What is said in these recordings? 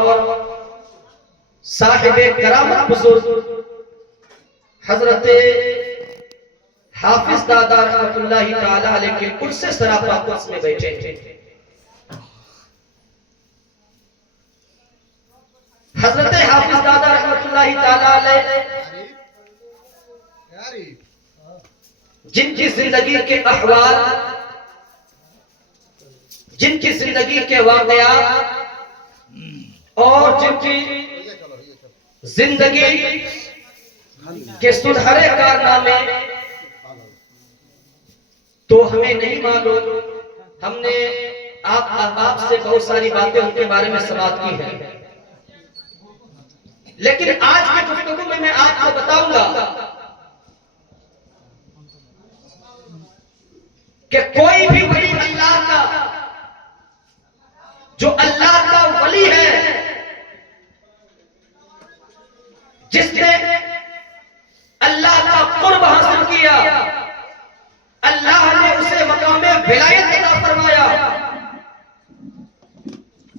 اور صاحب کرامت بزرگ حضرت حافظ دادا رحمت اللہ تعالی علیہ کے کرس سراپا قدس میں بیٹھے تھے. حضرت حافظ دادا رحمت اللہ تعالی علیہ جن کی زندگی کے احوال، جن کی زندگی کے واقعات اور جن کی زندگی کے سنہرے کارنامے تو ہمیں نہیں معلوم. ہم نے آپ سے بہت ساری باتیں ان کے بارے میں سماعت کی ہیں، لیکن آج کی گفتگو میں آپ کو بتاؤں گا کہ کوئی بھی ولی اللہ کا، جو اللہ کا ولی ہے، جس نے اللہ کا قرب حاصل کیا، اللہ نے اسے مقام ولایت عطا فرمایا،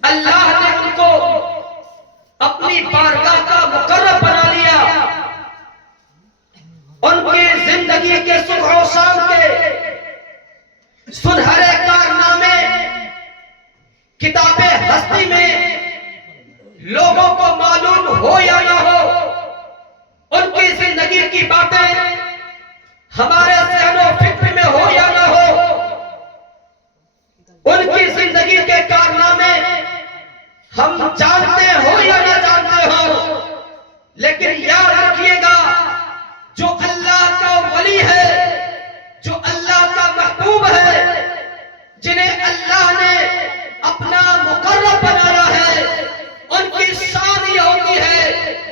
اللہ نے ان کو اپنی بارگاہ کا مقرب بنا لیا، ان کی زندگی کے صبح و شام کے سنہرے کارنامے کتاب ہستی میں لوگوں کو معلوم ہو یا نہ ہو، ان کی زندگی کی باتیں ہمارے ذہن و فکر میں ہو یا نہ ہو، ان کی زندگی کے کارنامے ہم جانتے ہو یا نہ جانتے ہو، لیکن یاد رکھیے گا جو اللہ کا ولی ہے، جو اللہ کا محبوب ہے، جنہیں اللہ نے اپنا مقرب بنایا ہے، ان کی شان یہ ہوتی ہے،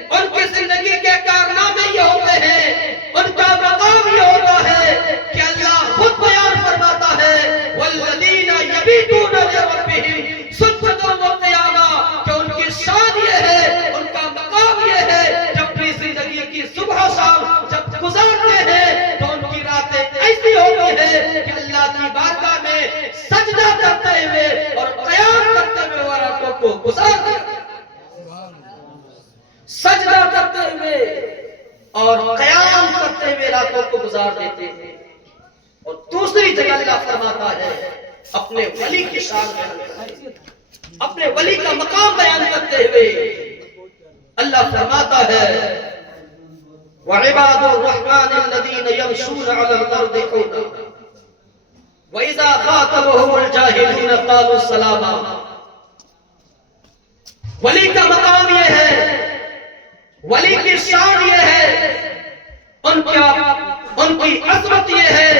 ان کی زندگی کے کارنامے یہ ہوتے ہیں، ان کا مقام یہ ہوتا ہے کہ اللہ خود بیان فرماتا ہے والذین یبیتون لربہم سجدا وقیاما، کہ ان کی شان یہ ہے، ان کا مقام یہ ہے، جب اپنی زندگی کی صبح و شام جب گزارتے ہیں تو ان کی راتیں ایسی ہوتی ہے کہ اللہ کی بارگاہ میں سجدہ کرتے ہوئے اور قیام کرتے ہوئے وہ راتوں کو گزارتے ہیں، سجدہ کرتے ہوئے اور قیام کرتے ہوئے راتوں کو گزار دیتے ہیں. اور دوسری جگہ اللہ فرماتا ہے اپنے ولی کی شان بیان، اپنے ولی کا مقام بیان کرتے ہوئے اللہ فرماتا ہے وَعِبَادُ الرَّحْمَنِ الَّذِينَ يَمْشُونَ عَلَى الْأَرْضِ حَوْنًا وَإِذَا خَاطَبَهُمُ الْجَاهِلُونَ قَالُوا سَلَامًا. ولی کا مقام یہ ہے، ولی کی شان یہ ہے، ان کی عظمت یہ ہے.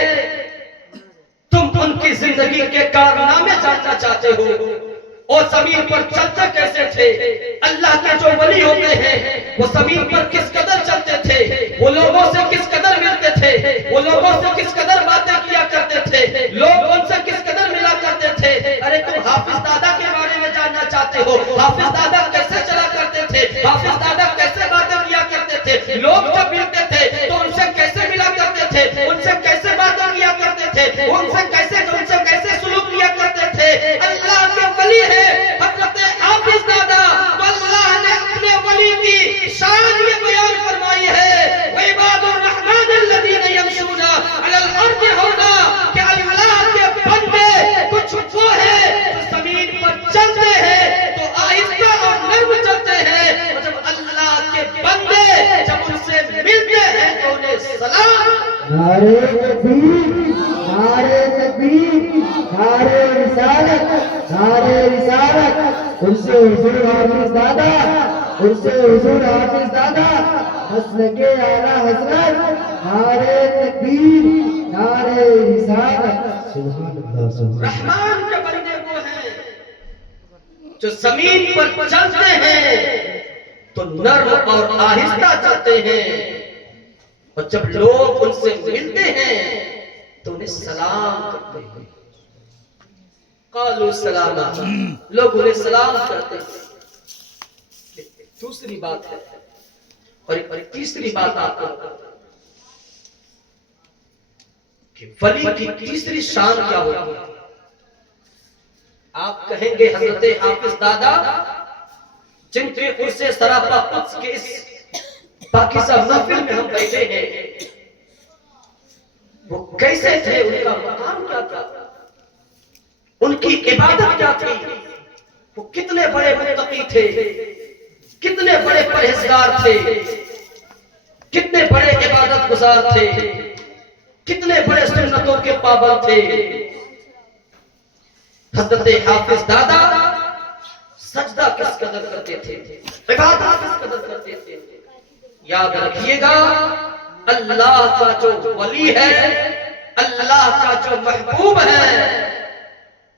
تم ان کی زندگی کے کارنامے جاننا چاہتے ہو، اور زمین پر چلتے کیسے تھے؟ اللہ کے جو ولی ہوتے ہیں وہ زمین پر کس قدر چلتے تھے، وہ لوگوں سے کس قدر ملتے تھے، وہ لوگوں سے کس قدر باتیں کیا کرتے تھے، لوگ ان سے کس قدر ملا کرتے تھے. ارے تم حافظ دادا کے بارے میں جاننا چاہتے ہو، حافظ دادا کیسے چلا کرتے تھے، حافظ دادا کیسے باتیں کیا کرتے تھے، لوگ جب ملتے تھے تو ان سے کیسے ملا کرتے تھے، ان سے کیسے باتیں کیا کرتے تھے، ان سے کیسے سلوک کیا کرتے تھے. اللہ کے ولی ہے حضرت حافظ دادا، تو اللہ نے اپنے ولی کی شان یہ بیان فرمائی ہے وَعِبَادُ الرَّحْمَنِ الَّذِينَ يَمْشُونَ عَلَى الْأَرْضِ حَوْنًا، کہ اللہ کے بندے کچھ وہ ہیں جو زمین پر چلتے ہیں تو آہستہ اور نرم چلتے ہیں، اور جب اللہ کے بندے جب ان سے ملتے ہیں تو انہیں سلام. نعرہ تکبیر، نعرہ تکبیر، نعرہ رسالت، نعرہ رسالت. ان سے حضور حافظ دادا، ان سے حضور حافظ دادا مسلک اعلیٰ حضرت. نعرہ تکبیر، نعرہ رسالت. سبحان اللہ. سبحان رحمان کے بندے وہ ہیں جو زمین پر چلتے ہیں تو نرم اور آہستہ چلتے ہیں، اور جب لوگ ان سے ملتے ہیں تو انہیں سلام کرتے ہیں. قالوا سلاما، لوگ انہیں سلام کرتے ہیں. دوسری بات ہے، اور ایک تیسری بات آپ کو کہ ولی کی تیسری شان کیا ہوتی ہے. آپ کہیں گے حضرت حافظ دادا جن کے عرص سراپا قدس کے اس پاکیزہ محفل میں ہم بیٹھے ہیں، وہ کیسے تھے، ان کا مقام کیا تھا، ان کی عبادت کیا تھی، وہ کتنے بڑے متقی تھے، کتنے بڑے پرہیزگار تھے، کتنے بڑے عبادت گزار تھے، کتنے بڑے سنتوں کے پابند تھے۔ حضرت حافظ دادا سجدہ کس قدر کرتے تھے، عبادت کس قدر کرتے تھے۔ یاد رکھیے گا، اللہ کا جو ولی ہے، اللہ کا جو محبوب ہے،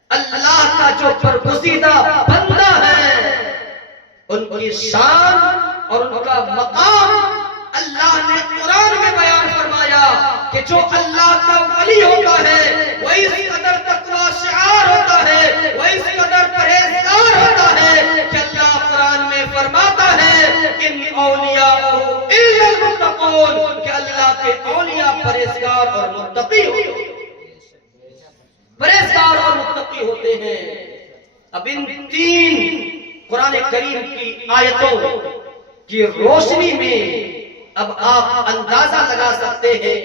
اللہ کا جو برگزیدہ بندہ ہے، ان کی شان اور ان کا مقام اللہ نے قرآن میں بیان فرمایا کہ جو اللہ کا ولی ہوتا ہے وہ اس قدر تقوی شعار ہوتا ہے، وہ اس قدر پرہیزگار ہوتا ہے کہ اللہ قرآن میں فرماتا ہے ان اولیاء الا المتقون، کہ اللہ کے اولیاء پرہیزگار اور متقی ہوتے ہیں، پرہیزگار اور متقی ہوتے ہیں۔ اب ان تین قرآن کریم کی آیتوں کی روشنی میں اب آپ اندازہ لگا سکتے ہیں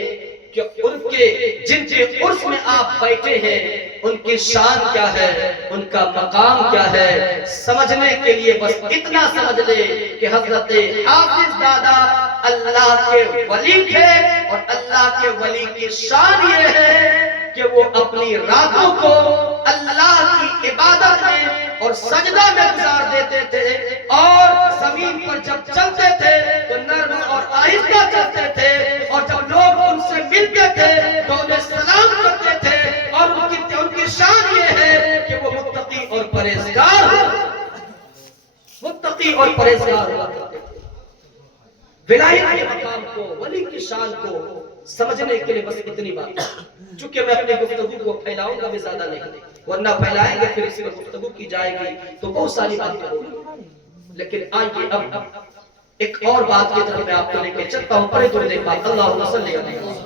کہ ان کے جن کے عرس میں آپ بیٹھے ہیں ان کی شان کیا ہے، ان کا مقام کیا ہے۔ سمجھنے کے لیے بس اتنا سمجھ لے کہ حضرت حافظ دادا اللہ کے ولی تھے، اور اللہ کے ولی کی شان یہ ہے کہ وہ اپنی راتوں کو اللہ کی عبادت میں اور سجدہ میں گزار دیتے تھے، اور زمین پر جب چلتے تھے تو نرم اور آہستہ چلتے تھے، اور جب لوگ ان سے ملتے تھے تو انہیں سلام کرتے تھے، اور ان کی شان یہ ہے کہ وہ متقی اور پرہیزگار ہوا کرتے تھے۔ ولایت کے مقام کو، ولی کی شان کو سمجھنے کے لیے بس اتنی بات، چونکہ میں اپنے گفتگو کو پھیلاؤں گا، میں زیادہ نہیں، ورنہ پھیلائیں گے پھر اس پر گفتگو کی جائے گی تو بہت ساری باتیں ہوگی۔ لیکن آئیے اب ایک اور بات کی طرف میں آپ کو لے کے چلتا ہوں، پڑھے تو دیکھ پاتا، اللہم صلی علیہ وسلم۔